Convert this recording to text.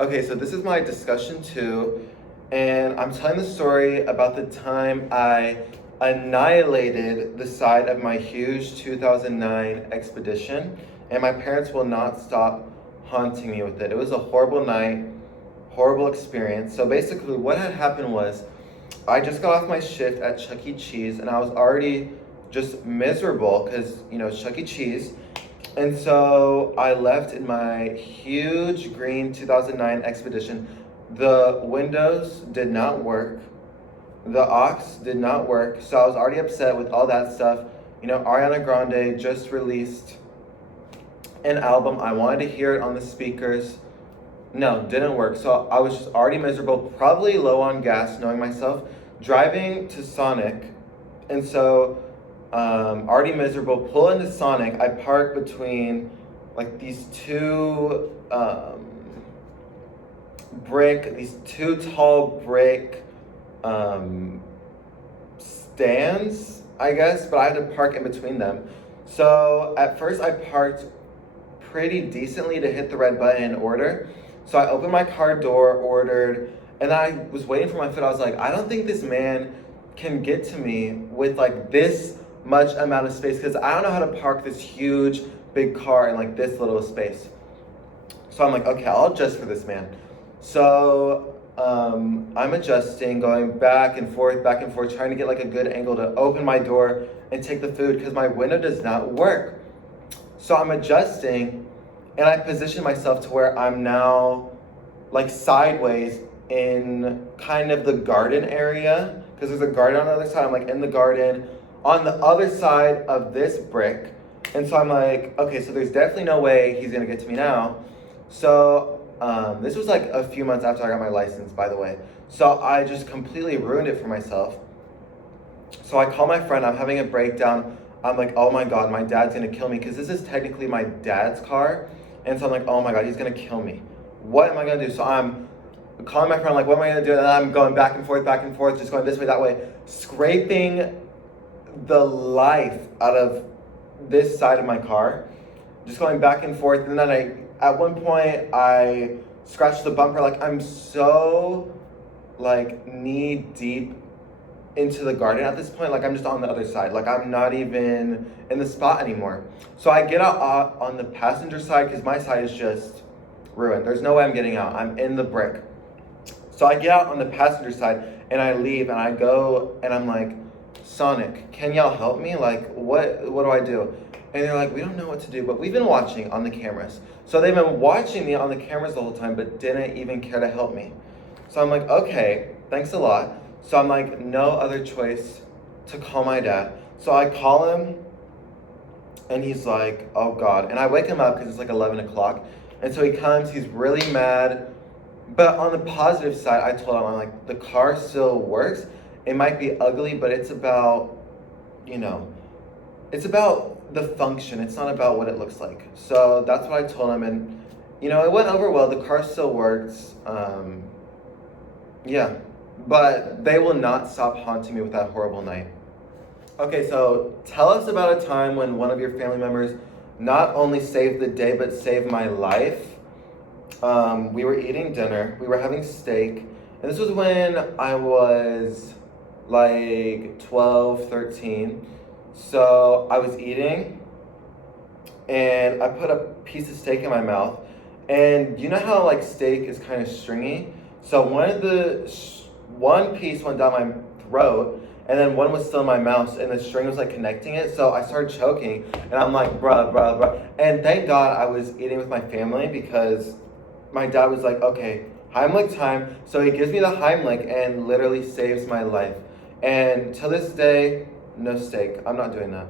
Okay, so this is my discussion two, and I'm telling the story about the time I annihilated the side of my huge 2009 expedition, and my parents will not stop haunting me with it. It was a horrible night, horrible experience. So basically, what had happened was I just got off my shift at Chuck E. Cheese, and I was already just miserable because, Chuck E. Cheese. And so I left in my huge green 2009 Expedition. The windows did not work. The aux did not work. So I was already upset with all that stuff. Ariana Grande just released an album. I wanted to hear it on the speakers. No, didn't work. So I was just already miserable, probably low on gas, knowing myself, driving to Sonic. And so already miserable, pull into Sonic. I park between like these two tall brick stands, I guess, but I had to park in between them. So at first I parked pretty decently to hit the red button and order. So I opened my car door, ordered, and I was waiting for my food. I was like, I don't think this man can get to me with like this much amount of space because I don't know how to park this huge big car in like this little space. So I'm like, okay, I'll adjust for this man. So I'm adjusting, going back and forth, trying to get like a good angle to open my door and take the food because my window does not work. So I'm adjusting and I position myself to where I'm now like sideways in kind of the garden area because there's a garden on the other side. I'm like in the garden on the other side of this brick. And so I'm like, okay, so there's definitely no way he's gonna get to me now. So this was like a few months after I got my license, by the way. So I just completely ruined it for myself. So I call my friend, I'm having a breakdown. I'm like, oh my God, my dad's gonna kill me because this is technically my dad's car. And so I'm like, oh my God, he's gonna kill me. What am I gonna do? So I'm calling my friend, like, what am I gonna do? And I'm going back and forth, just going this way, that way, scraping the life out of this side of my car, just going back and forth. And then at one point, I scratched the bumper. Like, I'm so, like, knee deep into the garden at this point. Like, I'm just on the other side. Like, I'm not even in the spot anymore. So I get out on the passenger side because my side is just ruined. There's no way I'm getting out. I'm in the brick. So I get out on the passenger side and I leave and I go and I'm like, Sonic, can y'all help me? Like, what do I do? And they're like, we don't know what to do, but we've been watching on the cameras. So they've been watching me on the cameras the whole time, but didn't even care to help me. So I'm like, okay, thanks a lot. So I'm like, no other choice to call my dad. So I call him and he's like, oh God. And I wake him up because it's like 11 o'clock. And so he comes, he's really mad. But on the positive side, I told him, I'm like, the car still works. It might be ugly, but it's about, it's about the function. It's not about what it looks like. So that's what I told him. And, it went over well. The car still works. Yeah. But they will not stop haunting me with that horrible night. Okay, so tell us about a time when one of your family members not only saved the day, but saved my life. We were eating dinner. We were having steak. And this was when I was like 12, 13. So I was eating and I put a piece of steak in my mouth. And you know how like steak is kind of stringy? So one piece went down my throat and then one was still in my mouth and the string was like connecting it. So I started choking and I'm like, bruh. And thank God I was eating with my family because my dad was like, okay, Heimlich time. So he gives me the Heimlich and literally saves my life. And to this day, no steak. I'm not doing that.